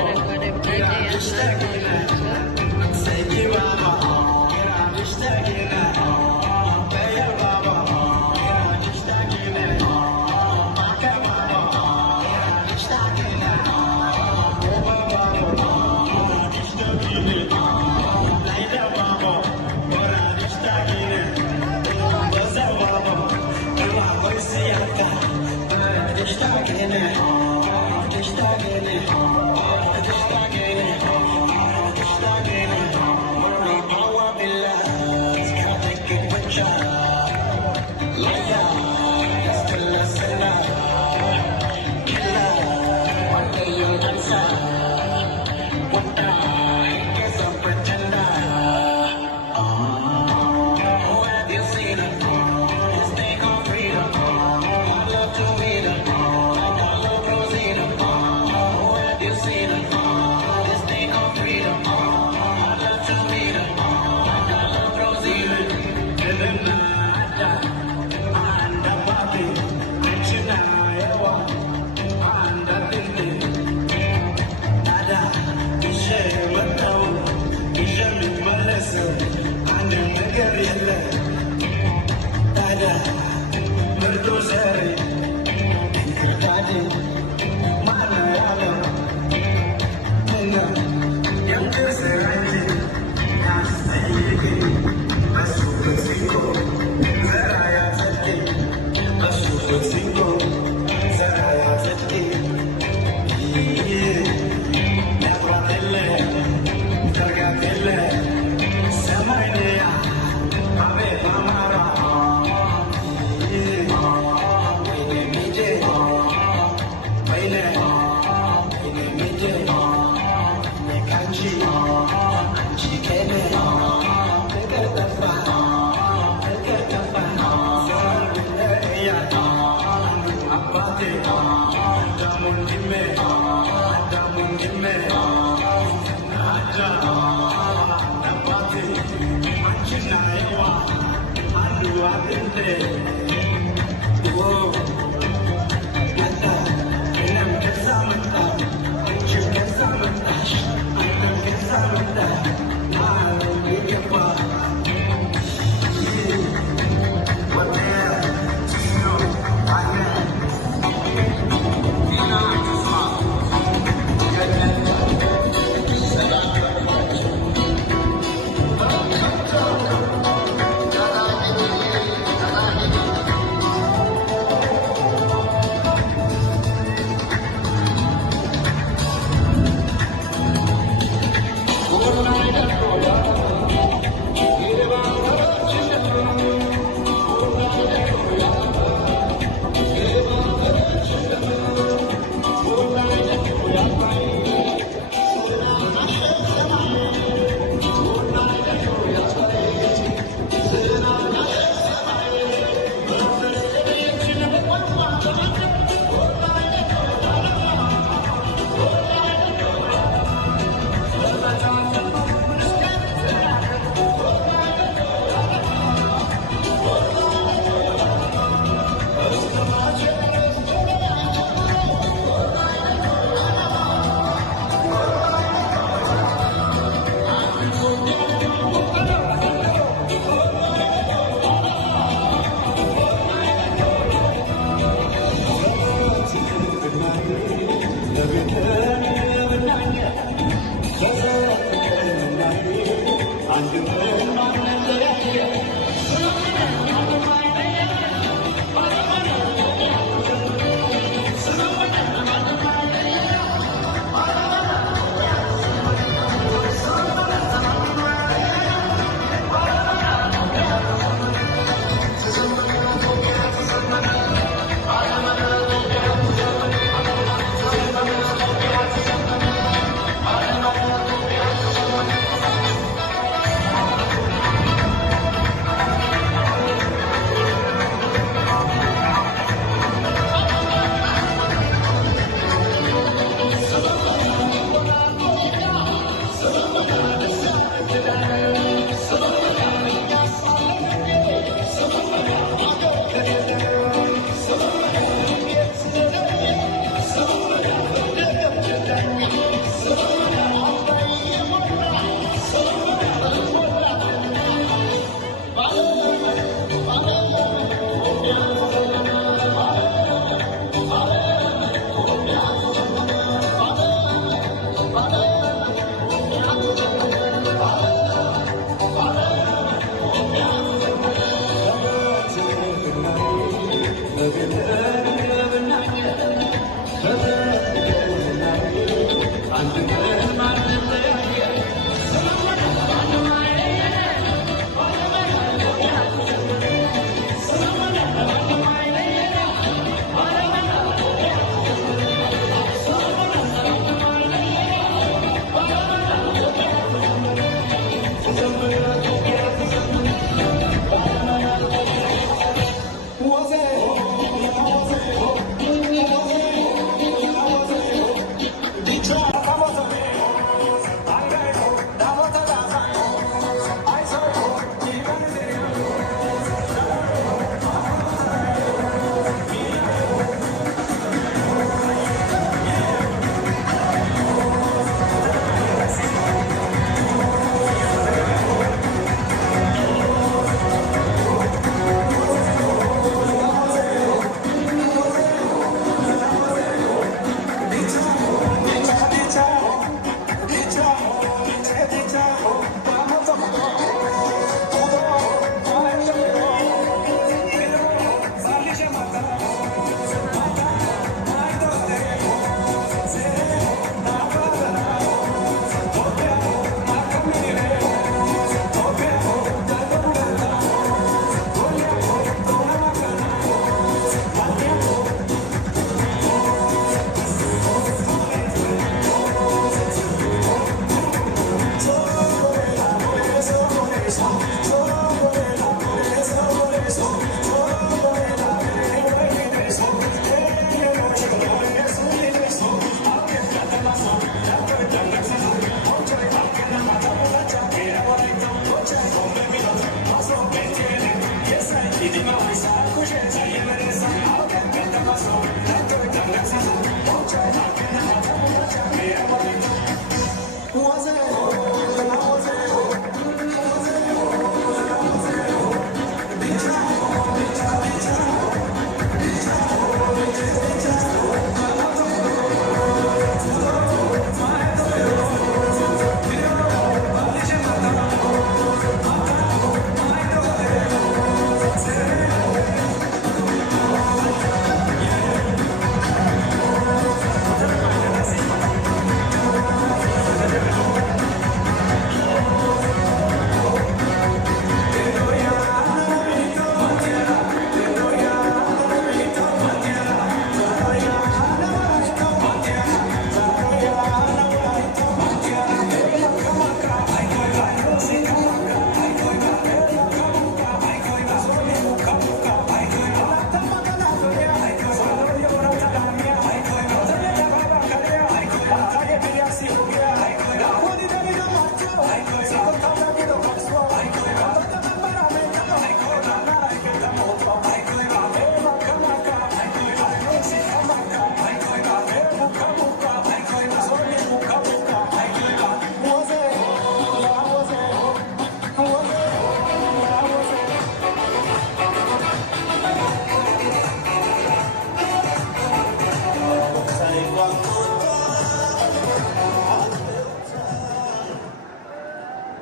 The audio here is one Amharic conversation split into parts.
አረንጓዴ ቢጫ ቀይ ያላቸው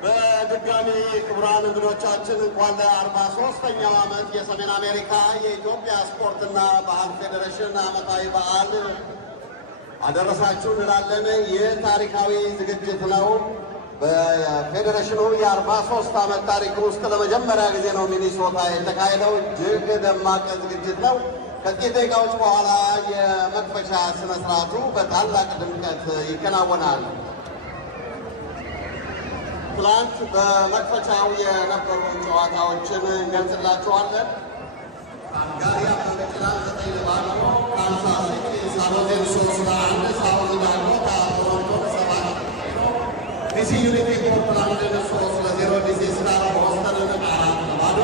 በድጋሚ ክቡራን እንግዶቻችን እንኳን ለ43ኛው ዓመት የሰሜን አሜሪካ የኢትዮጵያ ስፖርትና ባህል ፌዴሬሽን ዓመታዊ በዓል አደረሳችሁ እንላለን። ይህ ታሪካዊ ዝግጅት ነው። በፌዴሬሽኑ የ43 ዓመት ታሪክ ውስጥ ለመጀመሪያ ጊዜ ነው ሚኒሶታ የተካሄደው። እጅግ ደማቅ ዝግጅት ነው። ከጥቂት ደቂቃዎች በኋላ የመክፈቻ ስነ ስርዓቱ በታላቅ ድምቀት ይከናወናል። ትላንት በመክፈቻው የነበሩ ጨዋታዎችን እንገልጽላችኋለን። አንጋሪያ በመኪና 9 ለባዶ ካንሳስ ሲቲ ሳኖዜን 3-1 ሳውዝ ዳኮታ ቶሮንቶን 7 ዲሲ ዩኒቲ ፖርትላንድን 3-0 ዲሲ ስታር ቦስተንን 4 ለባዶ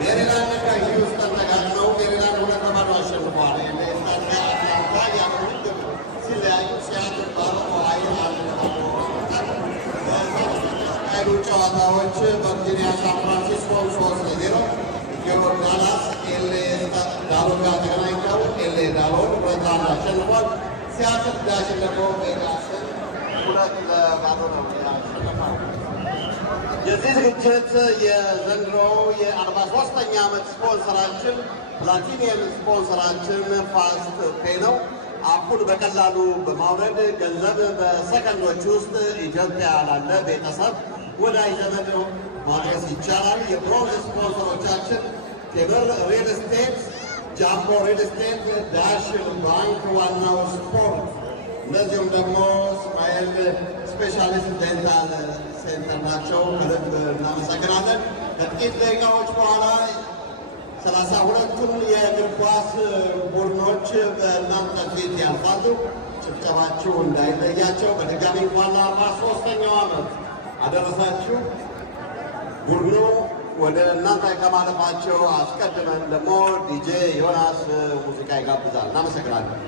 ሜሪላንድ ከሂውስተን ተጋጥመው ሜሪላንድ 2 ለባዶ አሸንፏል። የሌስተርና አትላንታ ያንን ግብ ሲለያዩ ሲያትል በኦሃዮ 1 ለባዶ ሄዱ ጨዋታዎች ቨርጂኒያ ሳን ፍራንሲስኮን 3-0 ኒው ዳላስ ኤልኤ ዳሎን ጋር ተገናኝተው ኤልኤ ዳሎን 2-1 አሸንፏል። ሲያትል ዳሽን ደግሞ ቬጋስን 2 ለባዶ ነው ያሸነፋል። የዚህ ዝግጅት የዘንድሮ የ43ኛ ዓመት ስፖንሰራችን ፕላቲኒየም ስፖንሰራችን ፋስት ፔይ ነው። አፑን በቀላሉ በማውረድ ገንዘብ በሰከንዶች ውስጥ ኢትዮጵያ ላለ ቤተሰብ ወዳጅ ዘመድ ማድረስ ይቻላል። የብሮንዝ ስፖንሰሮቻችን ቴምር ሪል ስቴት፣ ጃምቦ ሪል ስቴት፣ ዳሽን ባንክ፣ ዋናው ስፖርት፣ እንደዚሁም ደግሞ እስማኤል ስፔሻሊስት ዴንታል ሴንተር ናቸው። ከልብ እናመሰግናለን። ከጥቂት ደቂቃዎች በኋላ 32ቱን የእግር ኳስ ቡድኖች በእናንተ ፊት ያልፋሉ። ጭብጨባችሁ እንዳይለያቸው። በድጋሚ እንኳን ለ43ኛው ዓመት አደረሳችሁ። ቡድኑ ወደ እናንተ ከማለፋቸው አስቀድመን ደግሞ ዲጄ ዮናስ ሙዚቃ ይጋብዛል። እናመሰግናለን።